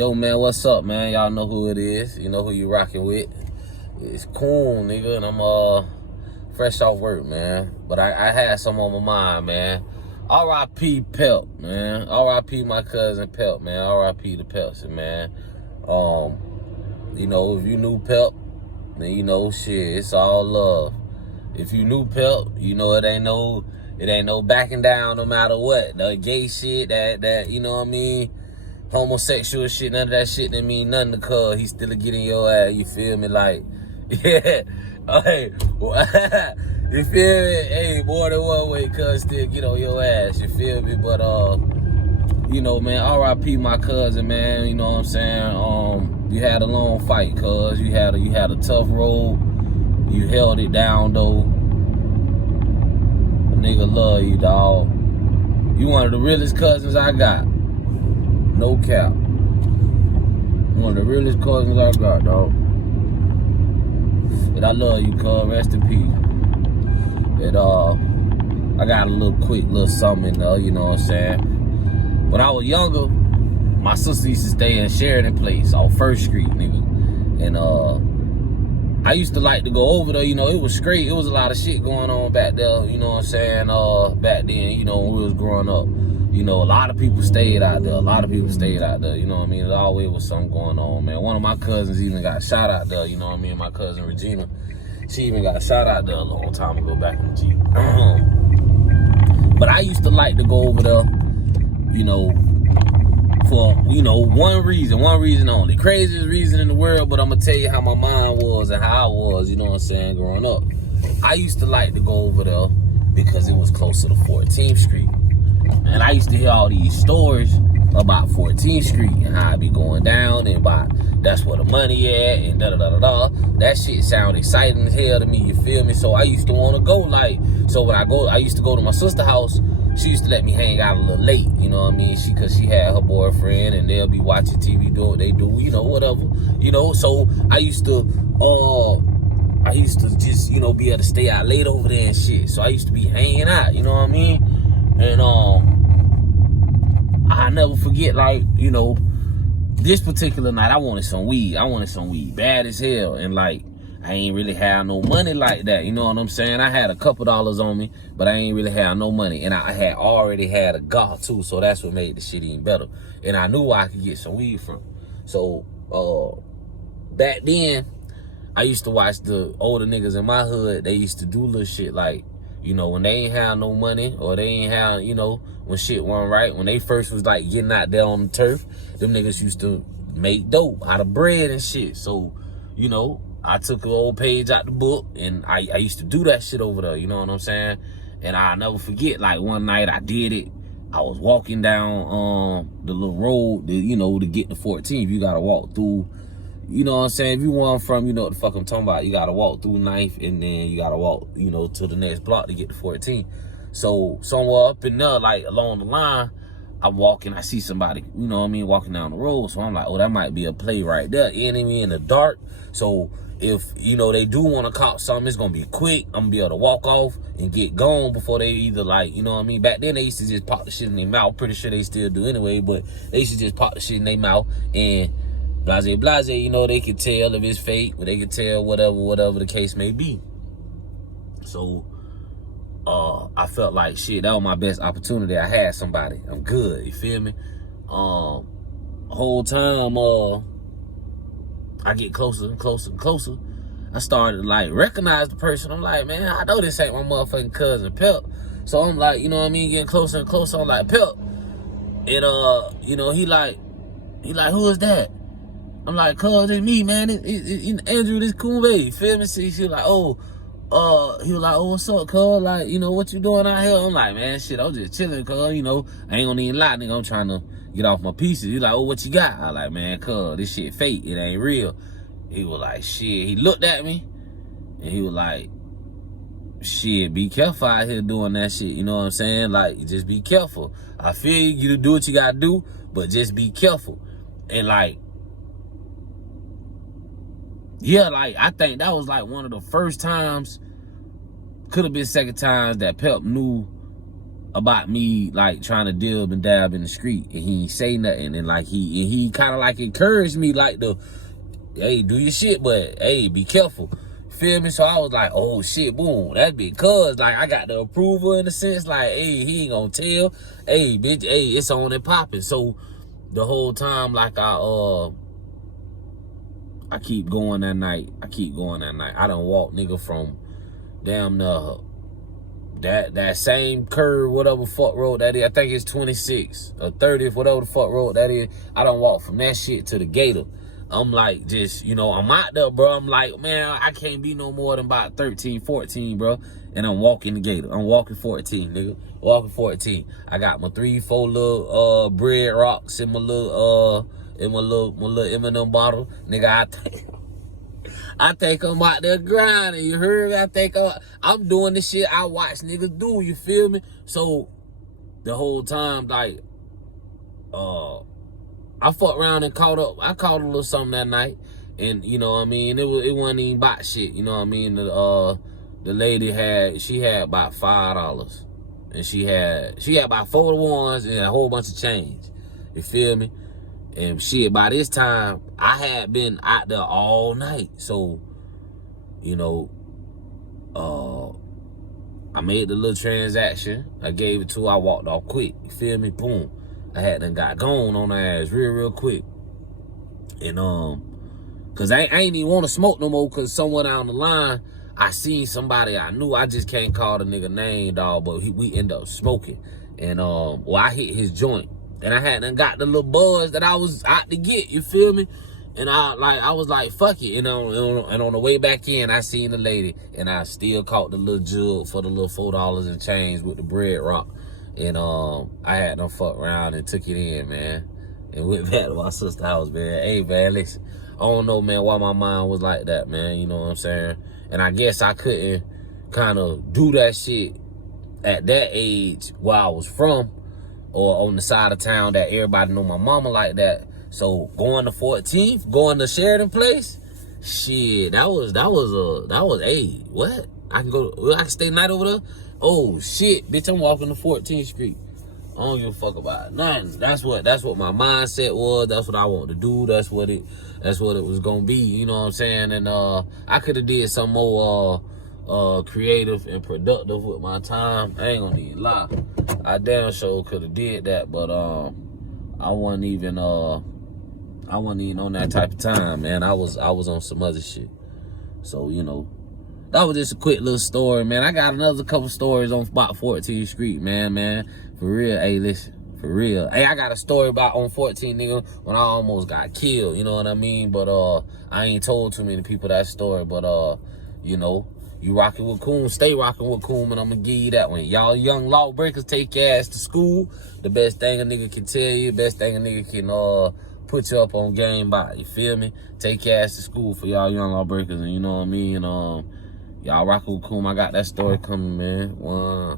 Yo, man, what's up, man? Y'all know who it is. You know who you rocking with. It's cool, nigga, and I'm fresh off work, man. But I had some on my mind, man. R.I.P. PEP, man. R.I.P. my cousin PEP, man. R.I.P. the Pepsi, man. You know, if you knew PEP, then you know shit, it's all love. If you knew PEP, you know it ain't no backing down no matter what. The gay shit, that you know what I mean? Homosexual shit, none of that shit didn't mean nothing to cuz he still getting your ass, you feel me? Like, yeah, hey, you feel me? Hey, more than one way, cuz still get on your ass, you feel me? But, you know, man, R.I.P. my cousin, man, you know what I'm saying? You had a long fight, cuz, you had a tough road, you held it down, though. A nigga love you, dog. You one of the realest cousins I got. No cap. One of the realest cousins I got, dog. But I love you, cuz. Rest in peace. And I got a quick little something though, you know what I'm saying? When I was younger, my sister used to stay in Sheridan Place on 1st Street, nigga. And I used to like to go over there, you know, it was great. It was a lot of shit going on back there, you know what I'm saying? Back then, you know, when we was growing up. You know, a lot of people stayed out there. You know what I mean? There always was something going on, man. One of my cousins even got shot out there, you know what I mean? My cousin Regina, she even got shot out there a long time ago back in the G. But I used to like to go over there, you know, for, you know, one reason only. Craziest reason in the world, but I'm going to tell you how my mind was and how I was, you know what I'm saying, growing up. I used to like to go over there because it was closer to 14th Street. And I used to hear all these stories about 14th Street and how it be going down and about that's where the money at and da-da-da-da-da. That shit sound exciting as hell to me, you feel me? So I used to want to go, like, so when I used to go to my sister's house. She used to let me hang out a little late, you know what I mean? Cause she had her boyfriend and they'll be watching TV, doing what they do, you know, whatever. You know, so I used to just, you know, be able to stay out late over there and shit. So I used to be hanging out, you know what I mean? And I never forget, like, you know, this particular night I wanted some weed. Bad as hell. And like, I ain't really have no money like that, you know what I'm saying? I had a couple dollars on me, but I ain't really have no money. And I had already had a car too, so that's what made the shit even better. And I knew where I could get some weed from. So back then, I used to watch the older niggas in my hood. They used to do little shit like, you know, when they ain't have no money or they ain't have, you know, when shit wasn't right, when they first was like getting out there on the turf, them niggas used to make dope out of bread and shit. So, you know, I took an old page out the book and I used to do that shit over there, you know what I'm saying? And I'll never forget, like one night I did it. I was walking down the little road, you know, to get to 14th. You gotta walk through, you know what I'm saying? If you want from, you know what the fuck I'm talking about. You gotta walk through 9th and then you gotta walk, you know, to the next block to get to 14th. So somewhere up in there, like along the line, I'm walking, I see somebody, you know what I mean, walking down the road. So I'm like, oh, that might be a play right there. Enemy in the dark. So if, you know, they do want to cop something, it's going to be quick. I'm going to be able to walk off and get gone before they either, like, you know what I mean? Back then, they used to just pop the shit in their mouth. Pretty sure they still do anyway, but they used to just pop the shit in their mouth and blase, you know, they could tell if it's fake, or they could tell whatever the case may be. So, I felt like, shit, that was my best opportunity. I had somebody. I'm good, you feel me? Whole time, I get closer and closer and closer. I started to like recognize the person. I'm like, man, I know this ain't my motherfucking cousin PEP. So I'm like, you know what I mean, getting closer and closer. I'm like, PEP. And you know, he like, who is that? I'm like, cuz, it's me, man. It's Andrew, this cool baby. You feel me? See, she was like, he was like, oh, what's up, cuz? Like, you know, what you doing out here? I'm like, man, shit, I'm just chilling, cuz, you know, I ain't gonna even lie, nigga. I'm trying to get off my pieces. He like, oh, what you got? I like, man, cuz, this shit fake. It ain't real. He was like, shit. He looked at me and he was like, shit, be careful out here doing that shit. You know what I'm saying? Like, just be careful. I feel you to do what you gotta do, but just be careful. And like, yeah, like, I think that was like one of the first times, could have been second times that PEP knew about me like trying to dib and dab in the street, and he ain't say nothing, and like he kind of like encouraged me like hey, do your shit, but hey, be careful. Feel me? So I was like, oh shit, boom. That's because like I got the approval in the sense like, hey, he ain't gonna tell. Hey, bitch, hey, it's on and popping. So the whole time, like I keep going that night. I done walk nigga from damn that same curve, whatever fuck road that is. I think it's 26 or 30th, whatever the fuck road that is. I done walk from that shit to the Gator. I'm like, just, you know, I'm out there, bro. I'm like, man, I can't be no more than about 13, 14, bro. And I'm walking the Gator. I'm walking 14, nigga. Walking 14. I got my 3-4 little bread rocks in my little M&M bottle. Nigga, I think I'm out there grinding, you heard me? I think I'm doing the shit I watch niggas do, you feel me? So the whole time, like, I fucked around and I caught a little something that night. And, you know what I mean? It wasn't even bot shit, you know what I mean? The lady had about $5. And she had about 4 ones and a whole bunch of change. You feel me? And shit, by this time, I had been out there all night. So, you know, I made the little transaction. I gave it to her. I walked off quick. You feel me? Boom. I had done got gone on her ass real quick. And, cause I ain't even want to smoke no more, cause somewhere down the line, I seen somebody I knew. I just can't call the nigga name, dog, but we end up smoking. And, well, I hit his joint. And I hadn't got the little buzz that I was out to get, you feel me? And I was like, fuck it. And on the way back in, I seen the lady, and I still caught the little jug for the little $4 and change with the bread rock. And I had them fuck around and took it in, man. And went back to my sister's house, man. Hey, man, listen, I don't know, man, why my mind was like that, man. You know what I'm saying? And I guess I couldn't kind of do that shit at that age where I was from, or on the side of town that everybody know my mama like that. So going to 14th, going to Sheridan Place, shit, that was hey, what? I can stay the night over there? Oh shit, bitch, I'm walking to 14th Street. I don't give a fuck about nothing. That's what my mindset was. That's what I wanted to do. That's what it was gonna be. You know what I'm saying? And I could have did some more creative and productive with my time. I ain't gonna need to lie. I damn sure could have did that, but I wasn't even on that type of time, man. I was on some other shit. So, you know, that was just a quick little story, man. I got another couple stories on about 14th Street, man. For real. Hey, listen, for real. Hey, I got a story about on 14th, nigga, when I almost got killed, you know what I mean? But I ain't told too many people that story, but you know, you rocking with Coom, stay rocking with Coom, and I'm gonna give you that one. Y'all young lawbreakers, take your ass to school. The best thing a nigga can tell you, best thing a nigga can put you up on game by, you feel me? Take your ass to school for y'all young lawbreakers, and you know what I mean? Y'all rocking with Coom. I got that story coming, man. One.